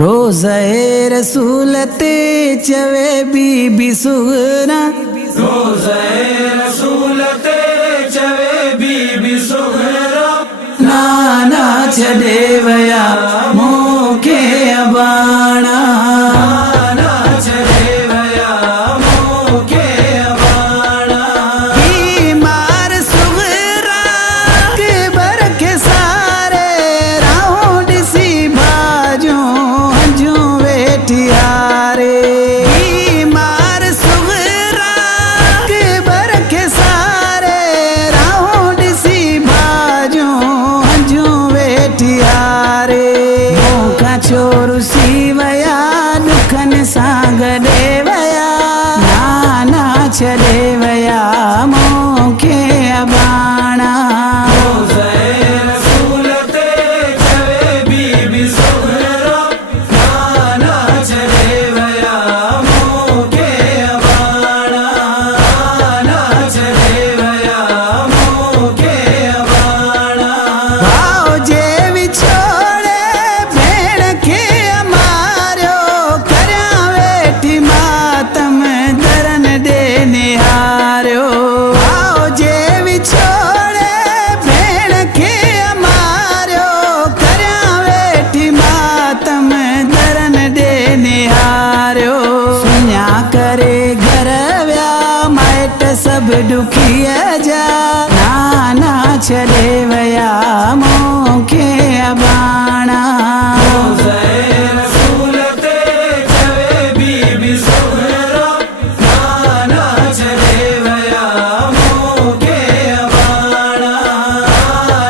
रोज़े रसूल ते चवे बीबी सुगरा, रोज़े रसूल ते चवे बीबी सुगरा, नाना छॾे वया मूंखे अबाणा, नाना छॾे वया मूंखे अबाणा। बीमार सुगरा के बर के सारे राहों ॾिसी भाॼूं हंजूं वेठी हारे। बीमार सुगरा के बर के सारे राहों ॾिसी भाॼूं हंजूं वेठी हारे। मूंखां चोरुसी वया दुखनि सां गॾे वया, नाना छॾे वया मूंखे अबाणा। रोज़े रसूल ते चवे बीबी सुगरा, नाना छॾे वया मूंखे अबाणा, नाना छॾे वया मूंखे अबाणा। भाउ जे विछोड़े भेण खे मारियो, करियां वेठी मातम दरन ॾे निहारियो। भाउ जे विछोड़े भेण खे मारियो, करियां वेठी मातम दरन ॾे निहारियो। सुञा करे घर विया माइट सभु ॾुखीअ जा, नाना छॾे वया मूंखे अबाणा। रोज़े रसूल ते चवे बीबी सुगरा, नाना छॾे वया मूंखे अबाणा,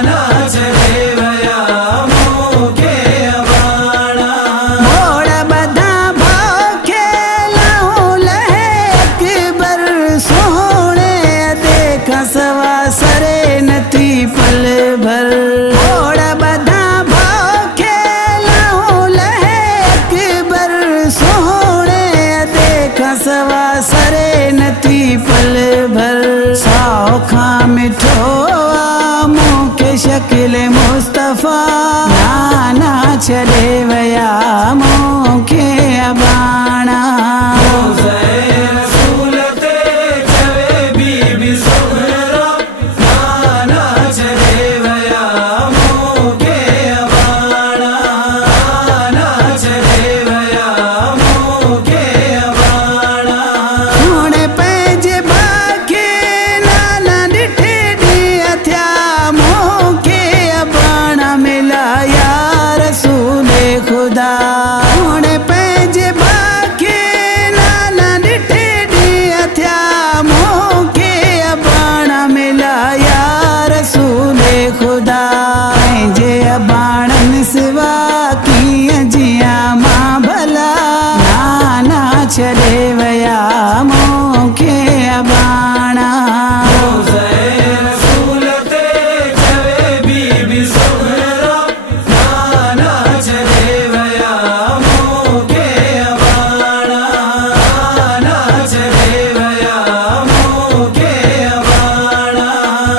नाना छॾे वया मूंखे अबाणा। मोड़ ॿधा भाउ खे लहूं लहे अकबर सोणे, देखा सवा सरे नथी पल भर। मोड़ ॿधा भाउ खे लहूं लहे अकबर सोणे, देखा सवा सरे नथी पल भर। साओ खां मिठो आ मूंखे शकिल मुस्तफ़ा, नाना छॾे वया मूंखे अबाणा। रोज़े रसूल ते चवे बीबी सुगरा, नाना छॾे वया मूंखे अबाणा, नाना छॾे वया मूंखे अबाणा। हुणे पंहिंजे भाउ खे नाना ॾिठे ॾींहं थिया, मूंखे अबाणा मिला या रसूले ख़ुदा। हुणे पंहिंजे भाउ खे नाना ॾिठे ॾींहं थिया, मूंखे अबाणा मिला या रसूले ख़ुदा। पंहिंजे अबाणनि सिवा कीअं जियां मां भला, नाना छॾे वया मूंखे अबाणा। रोज़े रसूल ते चवे बीबी सुगरा, नाना छॾे वया मूंखे अबाणा, नाना छॾे वया मूंखे अबाणा।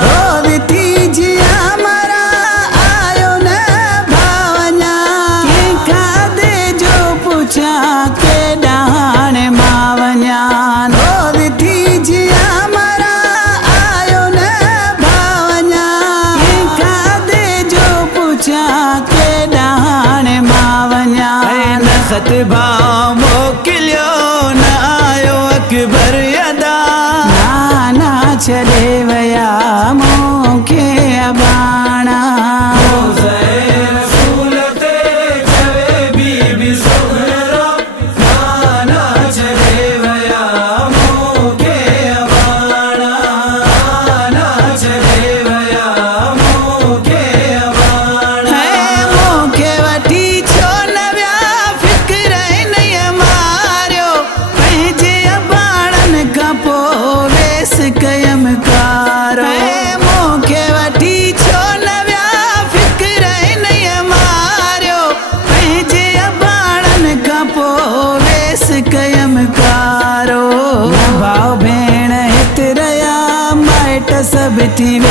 रोज़ थी जियां मरा आयो न भावञा, कंहिं खाधे जो पुछां केॾां हाणे मां वञा। रोज़ थी जियां मरा आयो न भावञा, कंहिं खाधे जो पुछां केॾां हाणे मां वञा। न ख़त भाउ मोकिलियो न आयो अकबर अदा, नाना छॾे वया मूंखे अबाणा। रोज़े रसूल ते चवे बीबी सुगरा, नाना छॾे वया मूंखे अबाणा, नाना छॾे वया मूंखे अबाणा। मूंखे वठी छो न विया फिक्र इन मारियो, पंहिंजे अबाणनि खां पोइ वेस कयम कारो। मूंखे वठी छो न विया फिक्र इन मारियो, पंहिंजे अबाणनि खां पोइ वेस कयम कारो। भाउ भेण हित रहिया माइट सभु थी विया